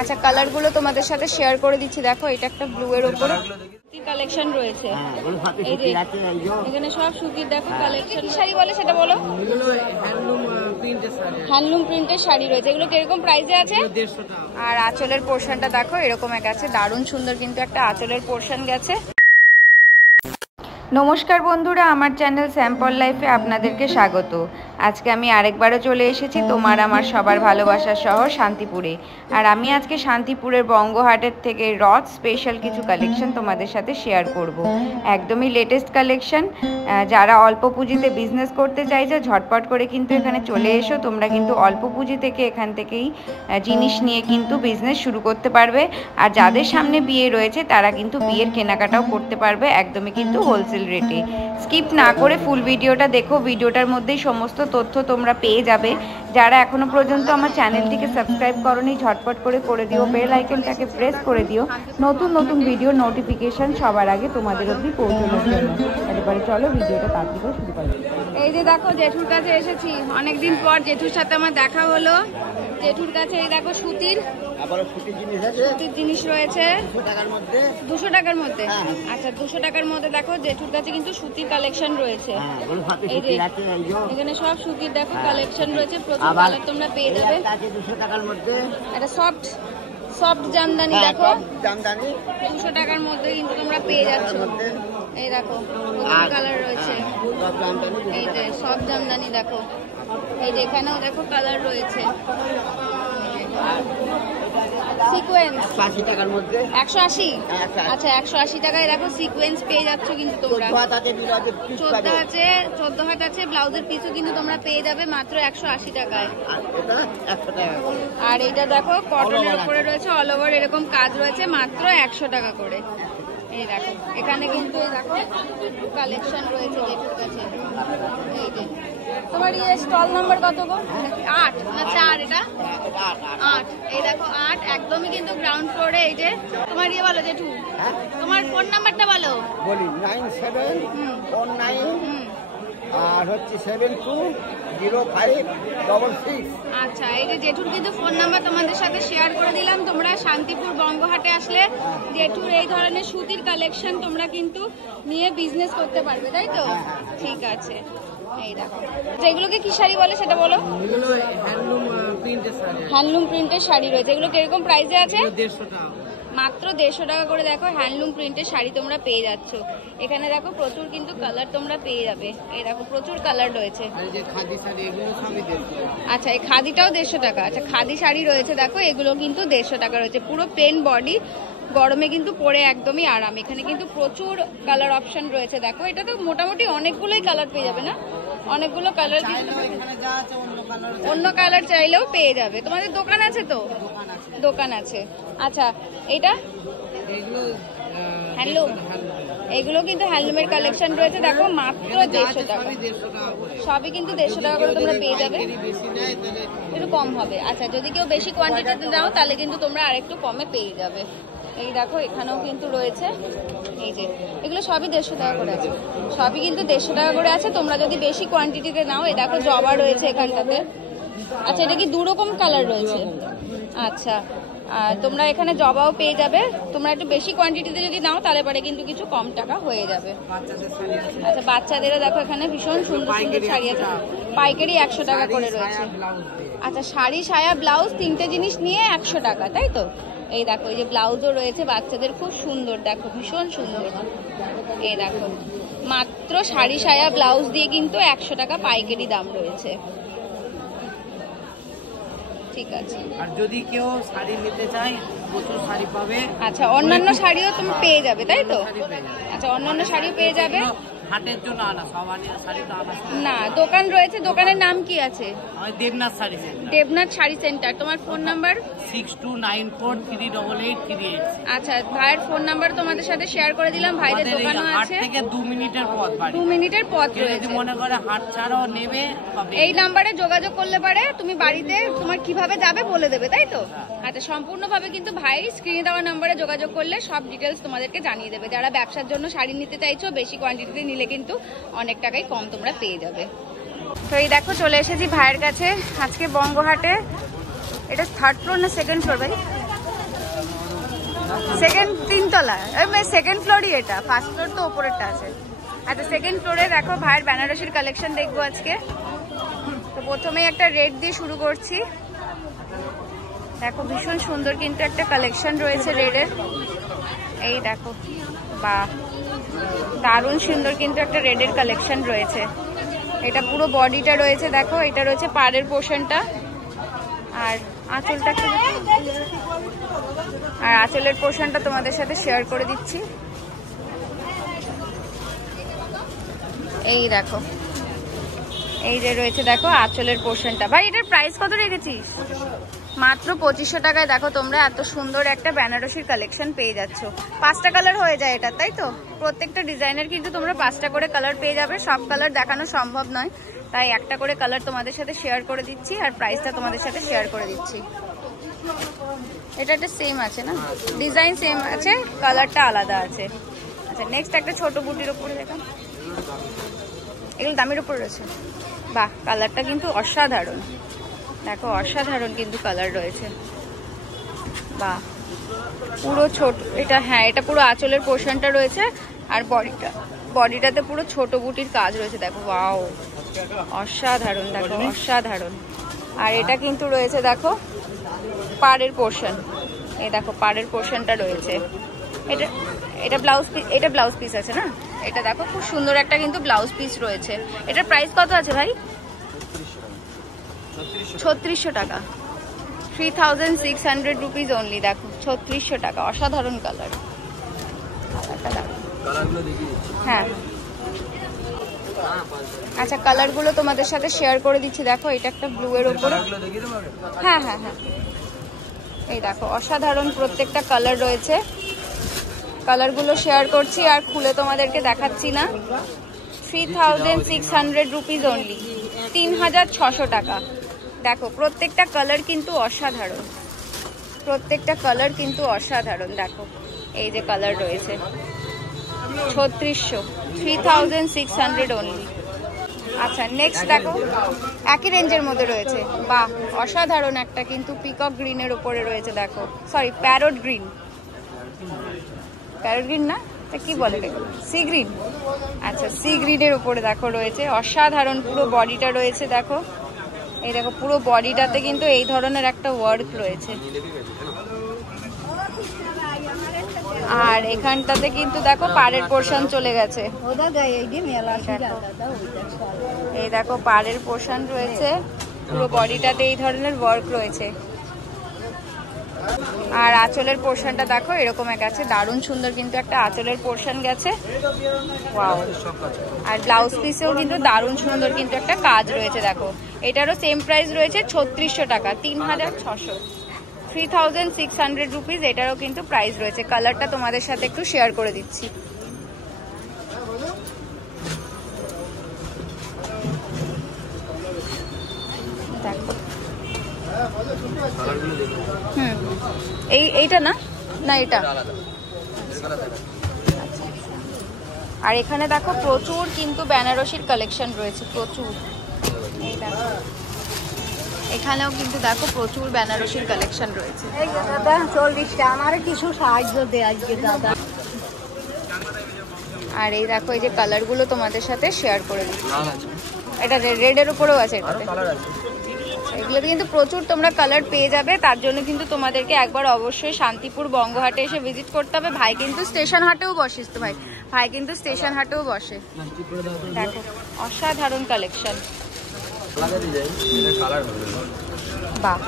আচ্ছা, কালার গুলো তোমাদের সাথে শেয়ার করে দিচ্ছি। দেখো, এটা একটা ব্লু এর উপরে কালেকশন রয়েছে। এই যে এখানে সব সুতির দেখো কালেকশন। কি শাড়ি বলে সেটা বলো? হ্যান্ডলুম প্রিন্টের শাড়ি রয়েছে। এগুলো কিরকম প্রাইসে আছে? আর আঁচলের পোর্শনটা দেখো এরকম এক আছে, দারুণ সুন্দর কিন্তু একটা আঁচলের পোর্শন গেছে। নমস্কার বন্ধুরা, আমার চ্যানেল স্যাম্পল লাইফে আপনাদেরকে স্বাগত। আজকে আমি আরেকবারও চলে এসেছি তোমার আমার সবার ভালোবাসার শহর শান্তিপুরে। আর আমি আজকে শান্তিপুরের বঙ্গহাটের থেকে রথ স্পেশাল কিছু কালেকশন তোমাদের সাথে শেয়ার করব। একদমই লেটেস্ট কালেকশন। যারা অল্প পুঁজিতে বিজনেস করতে চাইছো ঝটপট করে কিন্তু এখানে চলে এসো। তোমরা কিন্তু অল্প পুঁজি থেকে এখান থেকেই জিনিস নিয়ে কিন্তু বিজনেস শুরু করতে পারবে। আর যাদের সামনে বিয়ে রয়েছে তারা কিন্তু বিয়ের কেনাকাটাও করতে পারবে, একদমই কিন্তু হোলসেল রেটে। স্কিপ না করে ফুল ভিডিওটা দেখো, ভিডিওটার মধ্যেই সমস্ত তথ্য তোমরা পেয়ে যাবে। যারা এখনো পর্যন্ত আমার চ্যানেলটিকে সাবস্ক্রাইব করোনি ঝটপট করে দিও, বেল আইকনটাকে প্রেস করে দিও নতুন নতুন ভিডিও নোটিফিকেশন সবার আগে তোমাদের অবধি পৌঁছানোর জন্য। এবারে চলো ভিডিওটা তাড়াতাড়ি করে শুরু করি। এই যে দেখো, জেঠুর কাছে এসেছি, অনেকদিন পর জেঠুর সাথে আমার দেখা হলো। জেঠুর কাছে এই দেখো সুতির জিনিস রয়েছে 200 টাকার মধ্যে। আচ্ছা, 200 টাকার মধ্যে দেখো জেঠুর কাছে কিন্তু সুতির কালেকশন রয়েছে। এই যে এখানে সব সুতির দেখো কালেকশন রয়েছে, প্রচুর কালার তোমরা পেয়ে যাবে। 200 টাকার মধ্যে এটা সফট জামদানি দেখো, 200 টাকার মধ্যে কিন্তু তোমরা পেয়ে যাচ্ছ। এই দেখো প্রচুর কালার রয়েছে। এই যে সব জামদানি দেখো, এই যে এখানেও দেখো কালার রয়েছে। সিকোয়েন্স 80 টাকার মধ্যে 180। আচ্ছা, 180 টাকায় দেখো সিকোয়েন্স পেয়ে যাচ্ছ কিন্তু তোমরা। 14 হাত আছে, ব্লাউজের পিসও কিন্তু তোমরা পেয়ে যাবে মাত্র 180 টাকায়। আর এটা দেখো কটনের উপরে রয়েছে, অল ওভার এরকম কাজ রয়েছে, মাত্র 100 টাকা করে। এই দেখো এখানে কিন্তু এই দেখো কালেকশন রয়েছে জেঠুর কাছে। এই যে তোমার স্টল নাম্বার কত গো? 8 না 4? এটা 8। এই দেখো 8, একদমই কিন্তু গ্রাউন্ড ফ্লোরে। এই যে তোমার বলো জেঠু, তোমার ফোন নাম্বারটা বলো। বলি 9749 আর হচ্ছে 720566। আচ্ছা, এই যে জেঠুর কিন্তু ফোন নাম্বার তোমাদের সাথে শেয়ার করে দিলাম। তোমরা শান্তিপুর বঙ্গহাটে আসলে জেঠুর এই ধরনের সুতির কালেকশন তোমরা কিন্তু নিয়ে বিজনেস করতে পারবে, তাই তো? ঠিক আছে। এই দেখো এগুলোকে কি শাড়ি বলে সেটা বলো? এগুলো হ্যান্ডলুম প্রিন্টের শাড়ি রয়েছে। এগুলো কিরকম প্রাইসে আছে? 150 টাকা মাত্র 150 টাকা করে। দেখো হ্যান্ডলুম প্রিন্টের শাড়ি তোমরা পেয়ে যাচ্ছ। এখানে দেখো প্রচুর কিন্তু কালার তোমরা পেয়ে যাবে। এই দেখো প্রচুর কালার রয়েছে। আচ্ছা, এই খাদিটাও 150 টাকা। আচ্ছা, খাদি শাড়ি রয়েছে দেখো, এগুলো কিন্তু 150 টাকা রয়েছে। পুরো প্লেন বডি, গরমে কিন্তু পরে একদমই আরাম। এখানে কিন্তু প্রচুর কালার অপশন রয়েছে। দেখো এটা তো মোটামুটি অনেকগুলোই কালার পেয়ে যাবে না? অনেকগুলো কালার, অন্য কালার চাইলেও পেয়ে যাবে। তোমাদের দোকান আছে তো? দোকান আছে। আচ্ছা, এটা হ্যান্ডলুম, এগুলো কিন্তু হ্যান্ডলুমের কালেকশন রয়েছে। দেখো মাত্র 150 টাকা, সবই কিন্তু 150 টাকা করে তোমরা পেয়ে যাবে। একটু কম হবে। আচ্ছা, যদি কেউ বেশি কোয়ান্টিটিতে দাও তাহলে কিন্তু তোমরা আরেকটু কমে পেয়ে যাবে। এই দেখো এখানেও কিন্তু রয়েছে। এই যে এগুলো সবই 150 টাকা করে আছে, সবই কিন্তু 150 টাকা করে আছে। তোমরা যদি বেশি কোয়ান্টিটিতে নাও, এই দেখো জবা রয়েছে এখানটাতে। আচ্ছা, এটা কি 2 রকম কালার রয়েছে? আচ্ছা, তোমরা এখানে জবাও পেয়ে যাবে। তোমরা একটু বেশি কোয়ান্টিটিতে যদি নাও তাহলে পরে কিন্তু কিছু কম টাকা হয়ে যাবে। আচ্ছা, বাচ্চাদেরও দেখো এখানে ভীষণ সুন্দর সুন্দর শাড়ি আছে, পাইকারি 100 টাকা করে রয়েছে। আচ্ছা, শাড়ি, সায়া, ব্লাউজ 3টে জিনিস নিয়ে 100 টাকা, তাই তো? এই দেখো এই যে ব্লাউজও রয়েছে বাচ্চাদের, খুব সুন্দর, দেখো ভীষণ সুন্দর। এই দেখো মাত্র শাড়ি, সায়া, ব্লাউজ দিয়ে কিন্তু 100 টাকা পাইকারি দাম রয়েছে। ঠিক আছে। আর যদি কেউ শাড়ি নিতে চায় প্রচুর শাড়ি পাবে। আচ্ছা, অন্যান্য শাড়িও তুমি পেয়ে যাবে, তাই তো? আচ্ছা, অন্যান্য শাড়িও পেয়ে যাবে। হাটের জন্য আনা, সব শাড়ি তো আনা না, দোকান রয়েছে। দোকানের নাম কি আছে? দেবনাথ শাড়ি সেন্টার। দেবনাথ শাড়ি সেন্টার। তোমার ফোন নাম্বার? 62943838। আচ্ছা, ভাইয়ের ফোন নাম্বার তোমাদের সাথে শেয়ার করে দিলাম। ভাইদের দোকানও আছে। হাট থেকে 2 মিনিটের পথ, 2 মিনিটের পথ রয়েছে। মনে করে হাট ছাড়াও নেবে, এই নাম্বারে যোগাযোগ করলে পারে তুমি বাড়িতে তোমার কিভাবে যাবে বলে দেবে, তাই তো? আচ্ছা, সম্পূর্ণভাবে কিন্তু ভাই স্ক্রিনে দেওয়া নাম্বারে যোগাযোগ করলে সব ডিটেলস তোমাদেরকে জানিয়ে দেবে। যারা ব্যবসার জন্য শাড়ি নিতে চাইছো, বেশি কোয়ান্টিটিতে নিলে কিন্তু অনেক টাকাই কম তোমরা পেয়ে যাবে। তো এই দেখো চলে এসেছি ভাইয়ের কাছে আজকে বঙ্গহাটে। এটা থার্ড ফ্লোর না সেকেন্ড ফ্লোর ভাই? সেকেন্ড, তিনতলা। সেকেন্ড ফ্লোরই এটা, ফার্স্ট ফ্লোর তো ওপরেরটা আছে। আচ্ছা সেকেন্ড ফ্লোরে দেখো ভাইয়ের বেনারসির কালেকশন দেখবো আজকে। তো প্রথমেই একটা রেড দিয়ে শুরু করছি। দেখো ভীষণ সুন্দর কিন্তু একটা কালেকশন রয়েছে রেডের। এই দেখো, বাহ দারুণ সুন্দর কিন্তু একটা রেডের কালেকশন রয়েছে। এটা পুরো বডিটা রয়েছে দেখো, এটা রয়েছে পাড়ের পোর্শনটা, আর আঁচলটা একটু, আর আঁচলের পোর্শনটা তোমাদের সাথে শেয়ার করে দিচ্ছি। এই দেখো, এই যে রয়েছে দেখো আঁচলের পোর্শনটা। ভাই এটার প্রাইস কত রেখেছিস? মাত্র 2500 টাকায় দেখো তোমরা এত সুন্দর একটা বেনারসির কালেকশন পেয়ে যাচ্ছ। 5টা কালার হয়ে যায় এটা, তাই তো? প্রত্যেকটা ডিজাইনের কিন্তু তোমরা 5টা করে কালার পেয়ে যাবে। সব কালার দেখানো সম্ভব নয়, তাই একটা করে কালার তোমাদের সাথে শেয়ার করে দিচ্ছি, আর প্রাইসটা তোমাদের সাথে শেয়ার করে দিচ্ছি। এটা একটা সেম আছে না, ডিজাইন সেম আছে, কালারটা আলাদা আছে। আচ্ছা নেক্সট একটা ছোট বুটির উপরে দেখো, এগুলো দামের উপর রয়েছে। বাহ কালারটা কিন্তু অসাধারণ, দেখো অসাধারণ কিন্তু কালার রয়েছে। বাহ পুরো ছোট এটা, হ্যাঁ এটা পুরো আঁচলের পোর্শনটা রয়েছে, আর বডিটাতে পুরো ছোট বুটির কাজ রয়েছে। দেখো ওয়াও অসাধারণ, দেখো অসাধারণ। আর এটা কিন্তু রয়েছে দেখো পাড়ের পোর্শন, এই দেখো পাড়ের পোর্শনটা রয়েছে। এটা ব্লাউজ পিস আছে না, এটা দেখো খুব সুন্দর একটা কিন্তু ব্লাউজ পিস রয়েছে। এটার প্রাইস কত আছে ভাই? 3600 টাকা, 3600 রুপিস অনলি। দেখো 3600 টাকা, অসাধারণ কালার। হ্যাঁ আচ্ছা কালারগুলো তোমাদের সাথে শেয়ার করে দিচ্ছি। দেখো এটা একটা ব্লু এর উপরে, হ্যাঁ হ্যাঁ হ্যাঁ এই দেখো অসাধারণ প্রত্যেকটা কালার রয়েছে। কালারগুলো শেয়ার করছি আর খুলে তোমাদেরকে দেখাচ্ছি না। 3600 রুপিস অনলি, 3600 টাকা। দেখো প্রত্যেকটা কালার কিন্তু অসাধারণ, প্রত্যেকটা কালার কিন্তু অসাধারণ। দেখো এই যে কালার রয়েছে 3600, 3600 অনলি। আচ্ছা নেক্সট দেখো একই রেঞ্জের মধ্যে রয়েছে। বাহ অসাধারণ একটা কিন্তু পিকক গ্রিনের উপরে রয়েছে। দেখো sorry parrot green, parrot green না কি বলে, সি গ্রিন। আচ্ছা সি গ্রিনের উপরে দেখো রয়েছে অসাধারণ, পুরো বডিটা রয়েছে। দেখো এই দেখো পুরো বডিটাতে কিন্তু এই ধরনের একটা ওয়ার্ক রয়েছে, আর এখানটাতে কিন্তু দেখো পাড়ের পোর্শন চলে গেছে। এই দেখো পাড়ের পোর্শন রয়েছে, পুরো বডিটাতে এই ধরনের ওয়ার্ক রয়েছে। আর আঁচলের পোর্শনটা দেখো এরকম গেছে, দারুণ সুন্দর কিন্তু একটা আঁচলের পোর্শন গেছে। ওয়াও, আর ব্লাউজ পিসেও কিন্তু দারুণ সুন্দর কিন্তু একটা কাজ রয়েছে। দেখো এটারও সেম প্রাইস রয়েছে 3600 টাকা, 3600, 3600 রুপিস এটারও কিন্তু প্রাইস রয়েছে। কালারটা তোমাদের সাথে একটু শেয়ার করে দিচ্ছি। দেখো এইটা না না এটা, আর এখানে দেখো প্রচুর কিন্তু বেনারসির কালেকশন রয়েছে, প্রচুর। এই দেখো এখানেও কিন্তু দেখো প্রচুর বেনারসির কালেকশন রয়েছে। দাদা 40টা আমার কিছু সাহায্য দেয় আজকে দাদা। আর এই দেখো এই যে কালারগুলো তোমাদের সাথে শেয়ার করে দিচ্ছি। এটা রেডের উপরেও আছে, এটাতে এগুলোতে কিন্তু প্রচুর তোমরা কালার পেয়ে যাবে। তার জন্য কিন্তু তোমাদেরকে একবার অবশ্যই শান্তিপুর বঙ্গহাটে এসে ভিজিট করতে হবে। ভাই কিন্তু স্টেশন হাটেও বসে, তো ভাই কিন্তু স্টেশন হাটেও বসে। দেখো অসাধারণ কালেকশন, বাহ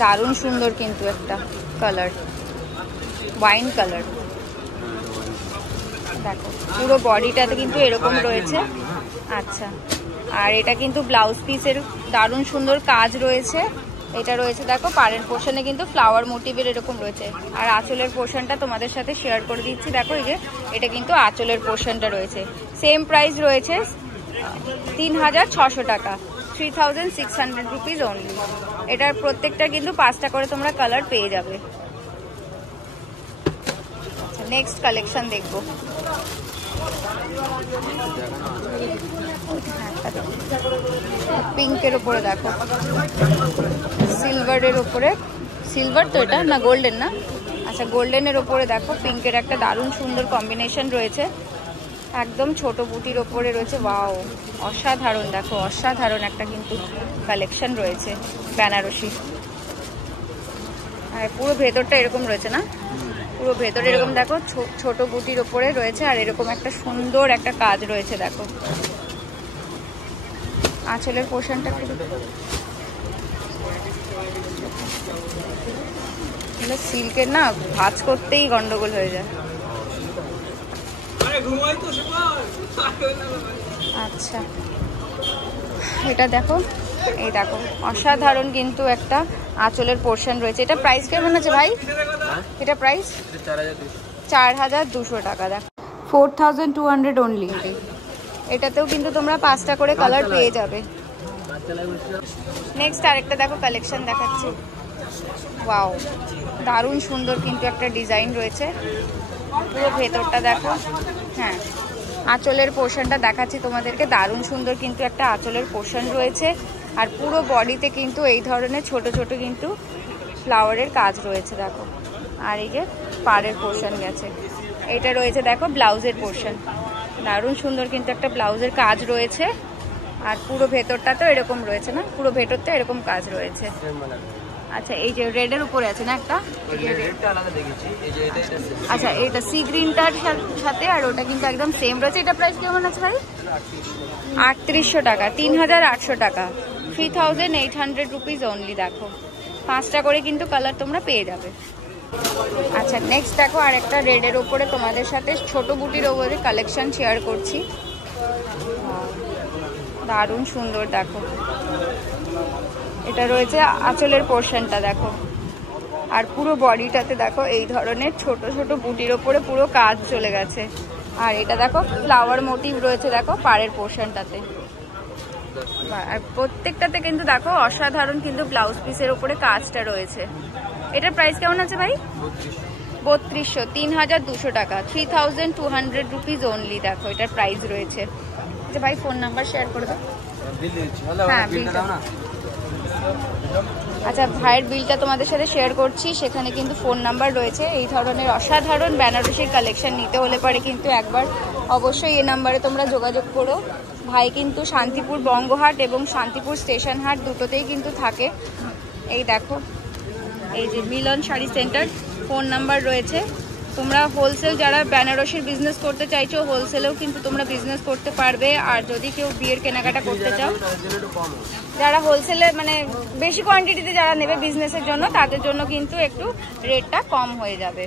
দারুণ সুন্দর কিন্তু একটা কালার, ওয়াইন কালার। দেখো পুরো বডিটাতে কিন্তু এরকম রয়েছে। আচ্ছা আর এটা কিন্তু ব্লাউজ পিসের দারুণ সুন্দর কাজ রয়েছে। এটা রয়েছে দেখো পাড়ের পোর্শনে কিন্তু ফ্লাওয়ার মোটিভের এরকম রয়েছে, আর আঁচলের পোর্শনটা তোমাদের সাথে শেয়ার করে দিচ্ছি। দেখো এই যে এটা কিন্তু আঁচলের পোর্শনটা রয়েছে, সেম প্রাইস রয়েছে 3600 টাকা, 3600 রুপিস অনলি। এটার প্রত্যেকটা কিন্তু 5টা করে তোমরা কালার পেয়ে যাবে। আচ্ছা নেক্সট কালেকশন দেখবো। পিঙ্কের উপরে দেখো, সিলভারের উপরে, সিলভার তো এটা না গোল্ডেন না, আচ্ছা গোল্ডেনের ওপরে দেখো পিঙ্কের একটা দারুণ সুন্দর কম্বিনেশন রয়েছে, একদম ছোট বুটির ওপরে রয়েছে। ওয়াও, অসাধারণ, দেখো অসাধারণ একটা কিন্তু কালেকশন রয়েছে বেনারসি। আর পুরো ভেতরটা এরকম রয়েছে না, পুরো ভেতরে এরকম দেখো ছোট বুটির ওপরে রয়েছে, আর এরকম একটা সুন্দর একটা কাজ রয়েছে। দেখো আঁচলের পোর্শনটা সিল্কের না, ভাঁজ করতেই গন্ডগোল হয়ে যায়। আচ্ছা এটা দেখো, এই দেখো অসাধারণ কিন্তু একটা আঁচলের পোর্শন রয়েছে। এটা প্রাইস কেমন আছে ভাই? এটা প্রাইস 4200 টাকা। দেখো 4200 অনলি। এটাতেও কিন্তু তোমরা 5টা করে কালার পেয়ে যাবে। নেক্সট আরেকটা দেখো কালেকশন দেখাচ্ছি। ওয়াও, দারুণ সুন্দর কিন্তু একটা ডিজাইন রয়েছে। পুরো ভেতরটা দেখো, হ্যাঁ আঁচলের পোর্শনটা দেখাচ্ছি তোমাদেরকে, দারুণ সুন্দর কিন্তু একটা আঁচলের পোর্শন রয়েছে। আর পুরো বডিতে কিন্তু এই ধরনের ছোট ছোট কিন্তু ফ্লাওয়ারের কাজ রয়েছে। দেখো, আর এই যে পাড়ের পোর্শন গেছে, এটা রয়েছে দেখো ব্লাউজের পোর্শন, দারুণ সুন্দর কিন্তু একটা ব্লাউজের কাজ রয়েছে। আর পুরো ভেতরটাতেও এরকম রয়েছে না, পুরো ভেতরটা এরকম কাজ রয়েছে। আচ্ছা এই যে রেডের উপরে আছে না একটা, আচ্ছা এটা সি গ্রিনটার সাথে, আর ওটা কিন্তু একদম সেম রয়েছে। এটা প্রাইস কেমন আছে ভাই? 3800 টাকা, 3800 টাকা, 3800 রুপিস অনলি। দেখো 5টা করে কিন্তু কালার তোমরা পেয়ে যাবে। আচ্ছা নেক্সট দেখো আর একটা রেডের ওপরে তোমাদের সাথে ছোট বুটির ওপরে কালেকশন শেয়ার করছি, দারুণ সুন্দর। দেখো এটা রয়েছে আঁচলের পোর্শনটা দেখো, আর পুরো বডিটাতে দেখো এই ধরনের ছোট ছোট বুটির ওপরে পুরো কাজ চলে গেছে। আর এটা দেখো ফ্লাওয়ার মোটিভ রয়েছে দেখো পাড়ের পোর্শনটাতে, আর প্রত্যেকটাতে কিন্তু দেখো অসাধারণ কিন্তু ব্লাউজ পিসের উপরে কাজটা রয়েছে। এটার প্রাইস কেমন আছে ভাই? 3200, 3200 টাকা, 3200 রুপিস অনলি। দেখো এটার প্রাইস রয়েছে। আচ্ছা ভাই ফোন নাম্বার শেয়ার করে দাও। হ্যাঁ বিলটা, আচ্ছা ভাইয়ের বিলটা তোমাদের সাথে শেয়ার করছি, সেখানে কিন্তু ফোন নাম্বার রয়েছে। এই ধরনের অসাধারণ বেনারসির কালেকশন নিতে হলে পারে কিন্তু একবার অবশ্যই এই নাম্বারে তোমরা যোগাযোগ করো। ভাই কিন্তু শান্তিপুর বঙ্গহাট এবং শান্তিপুর স্টেশন হাট দুটোতেই কিন্তু থাকে। এই দেখো এই যে মিলন শাড়ি সেন্টার, ফোন নাম্বার রয়েছে। তোমরা হোলসেল যারা বেনারসির বিজনেস করতে চাইছো, হোলসেলেও কিন্তু তোমরা বিজনেস করতে পারবে। আর যদি কেউ বিয়ের কেনাকাটা করতে চাও, যারা হোলসেলে মানে বেশি কোয়ান্টিটিতে যারা নেবে বিজনেসের জন্য, তাদের জন্য কিন্তু একটু রেটটা কম হয়ে যাবে।